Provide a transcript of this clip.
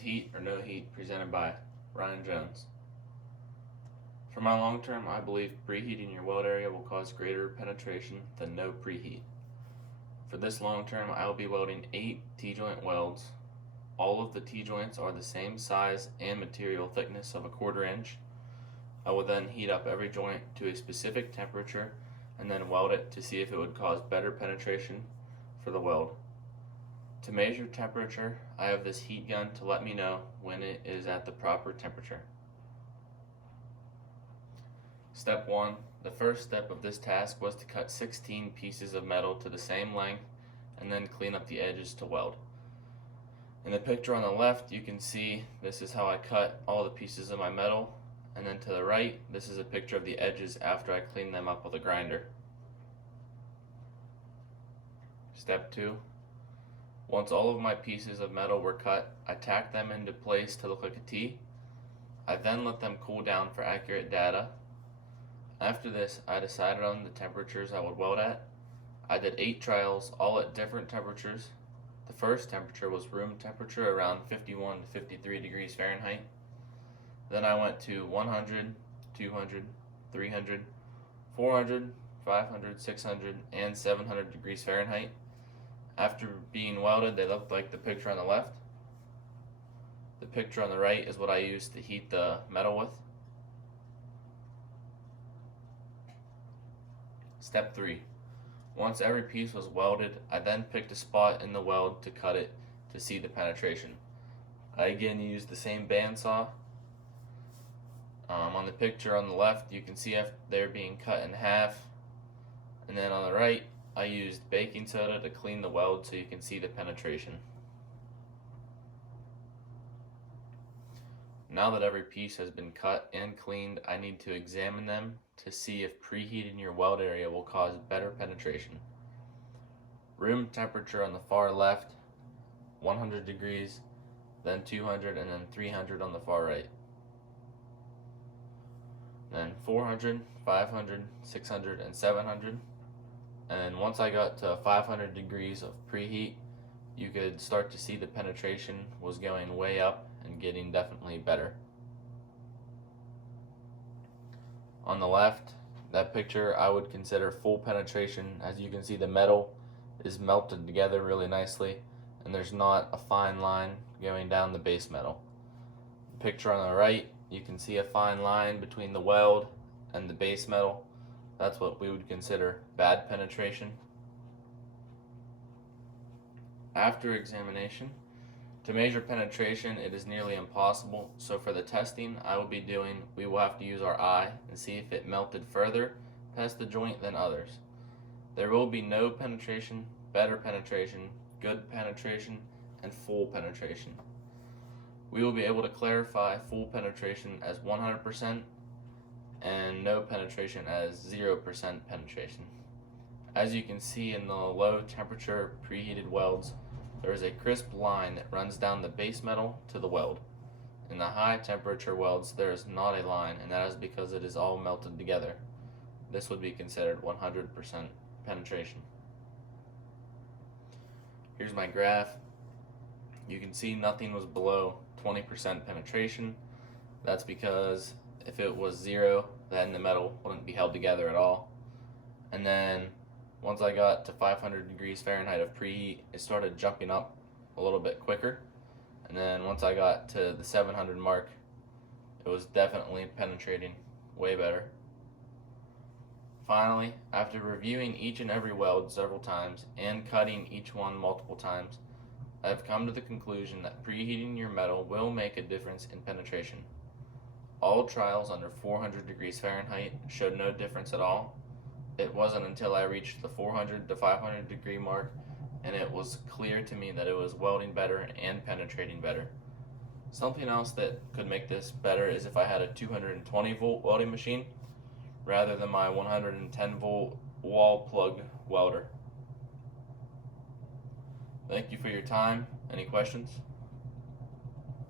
Heat or No Heat, presented by Ryan Jones. For my long term, I believe preheating your weld area will cause greater penetration than no preheat. For this long term, I will be welding 8 T-joint welds. All of the T-joints are the same size and material thickness of a 1/4 inch. I will then heat up every joint to a specific temperature and then weld it to see if it would cause better penetration for the weld. To measure temperature, I have this heat gun to let me know when it is at the proper temperature. Step 1. The first step of this task was to cut 16 pieces of metal to the same length and then clean up the edges to weld. In the picture on the left, you can see this is how I cut all the pieces of my metal, and then to the right, this is a picture of the edges after I cleaned them up with a grinder. Step 2. Once all of my pieces of metal were cut, I tacked them into place to look like a T. I then let them cool down for accurate data. After this, I decided on the temperatures I would weld at. I did 8 trials, all at different temperatures. The first temperature was room temperature, around 51 to 53 degrees Fahrenheit. Then I went to 100, 200, 300, 400, 500, 600, and 700 degrees Fahrenheit. After being welded, they looked like the picture on the left. The picture on the right is what I used to heat the metal with. Step 3. Once every piece was welded, I then picked a spot in the weld to cut it to see the penetration. I again used the same bandsaw. On the picture on the left, you can see if they're being cut in half, and then on the right, I used baking soda to clean the weld so you can see the penetration. Now that every piece has been cut and cleaned, I need to examine them to see if preheating your weld area will cause better penetration. Room temperature on the far left, 100 degrees, then 200, and then 300 on the far right. Then 400, 500, 600, and 700. And once I got to 500 degrees of preheat, you could start to see the penetration was going way up and getting definitely better. On the left, that picture I would consider full penetration. As you can see, the metal is melted together really nicely, and there's not a fine line going down the base metal. The picture on the right, you can see a fine line between the weld and the base metal. That's what we would consider bad penetration. After examination, to measure penetration, it is nearly impossible, so for the testing we will have to use our eye and see if it melted further past the joint than others. There will be no penetration, better penetration, good penetration, and full penetration. We will be able to clarify full penetration as 100% and no penetration as 0% penetration. As you can see in the low temperature preheated welds, there is a crisp line that runs down the base metal to the weld. In the high temperature welds, there is not a line, and that is because it is all melted together. This would be considered 100% penetration. Here's my graph. You can see nothing was below 20% penetration. That's because if it was 0, then the metal wouldn't be held together at all. And then once I got to 500 degrees Fahrenheit of preheat, it started jumping up a little bit quicker. And then once I got to the 700 mark, it was definitely penetrating way better. Finally, after reviewing each and every weld several times and cutting each one multiple times, I have come to the conclusion that preheating your metal will make a difference in penetration. All trials under 400 degrees Fahrenheit showed no difference at all. It wasn't until I reached the 400 to 500 degree mark and it was clear to me that it was welding better and penetrating better. Something else that could make this better is if I had a 220 volt welding machine rather than my 110 volt wall plug welder. Thank you for your time. Any questions?